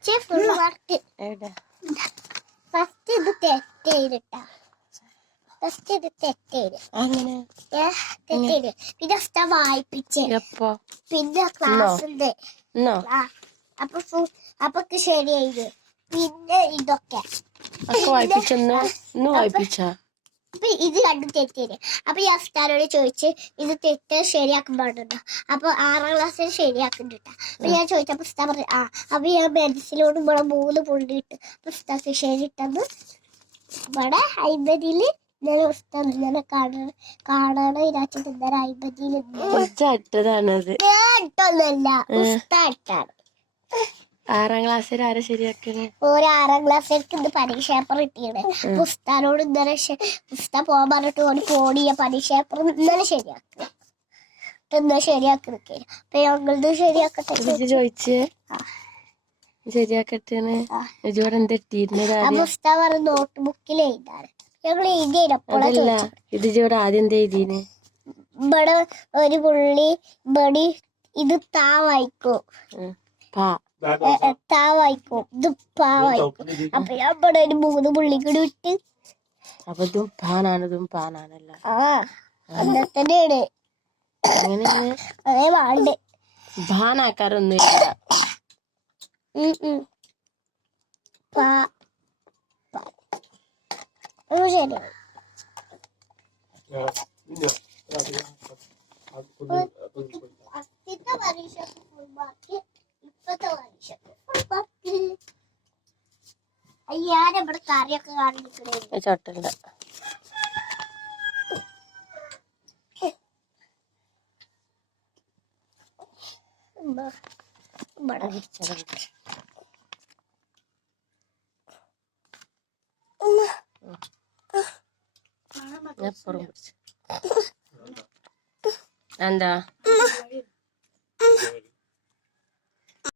വെച്ച് full work. First ഇത് തെറ്റയിട്ടാ. First ഇത് തെറ്റയില് തെറ്റയില്. പിന്നെ ഫസ്റ്റ് വായിപ്പിച്ച്. പിന്നെ ക്ലാസ്സിന്റെ അപ്പൊ ശരിയായില്ലേ. പിന്നെ ഇതൊക്കെ അപ്പൊ ഇത് കണ്ടു തെറ്റേര്. അപ്പൊ ഈ അഫ്താനോട് ചോദിച്ച് ഇത് തെറ്റ് ശരിയാക്കാൻ പാടുണ്ടോ. അപ്പൊ 6ാം ക്ലാസ്സിൽ ശരിയാക്കുന്നുണ്ട്. അപ്പൊ ഞാൻ ചോദിച്ചപ്പോ ഉസ്താദ് പറഞ്ഞു അപ്പൊ ഞാൻ പെൻസിലോട് ഇവിടെ 3 പുള്ളി ഇട്ട്. അപ്പൊ ഉസ്താദ് ശരി ഇട്ടത് ഇവിടെ 50-ല് ഇന്നലെ ഉസ്താദ് ഇന്നലെ കാണാൻ ഇരാച്ചിട്ട് ഇന്നലെ 50-ല് ഇട്ടൊന്നല്ല ഉസ്താദ് ഇട്ടാണ്. 6ാം ക്ലാസ്സിൽ ആരാ ശരിയാക്കണേ? ഒരു 6ാം ക്ലാസ്സിലേക്ക് ഇന്ന് പരീക്ഷ പേപ്പർ കിട്ടിയാണ്. ഉസ്താദിനോട് ഇന്നലെ ഉസ്താദ് പോകാൻ പറഞ്ഞിട്ട് ഒരു പോടിയ പരീക്ഷ പേപ്പർ ഇന്നലെ ശരിയാക്കുക. ഇന്നലെ ശരിയാക്കി നിൽക്കുക. അപ്പൊ ഞങ്ങളത് ശരിയാക്കട്ടെ ചോദിച്ചേ ശരിയാക്കട്ടെ. അപ്പൊ ഉസ്താദ് പറഞ്ഞ നോട്ട് ബുക്കിൽ എഴുതാറ്. ഞങ്ങൾ എഴുതിയപ്പോഴാ ഇത് ആദ്യം എന്താ എഴുതിന്? ഇവിടെ ഒരു പുള്ളി ബടി ഇത് താ വായിക്കും. താ വായിക്കും. ഇത് പാ വായിക്കും. അപ്പൊ ഞാൻ ഇവിടെ ഒരു 3 പുള്ളി കൂടി വിട്ട്. അപ്പൊ ഇതും പാനാണതും പാനാണല്ലോ. അങ്ങനെ തന്നെയാണ്. അതേ വാണ്ട് ഭാനാക്കാറൊന്നുമില്ല. ശരി. അസ്ഥിത്തെ പരീക്ഷക്ക് ഫുൾ മാർക്ക്. ഇപ്പത്തെ പരീക്ഷക്ക് ഫുൾ മാർക്ക്. ഞാനിവിടെ കറിയൊക്കെ കാണിക്കണേ ചോട്ടല്ല. എന്താ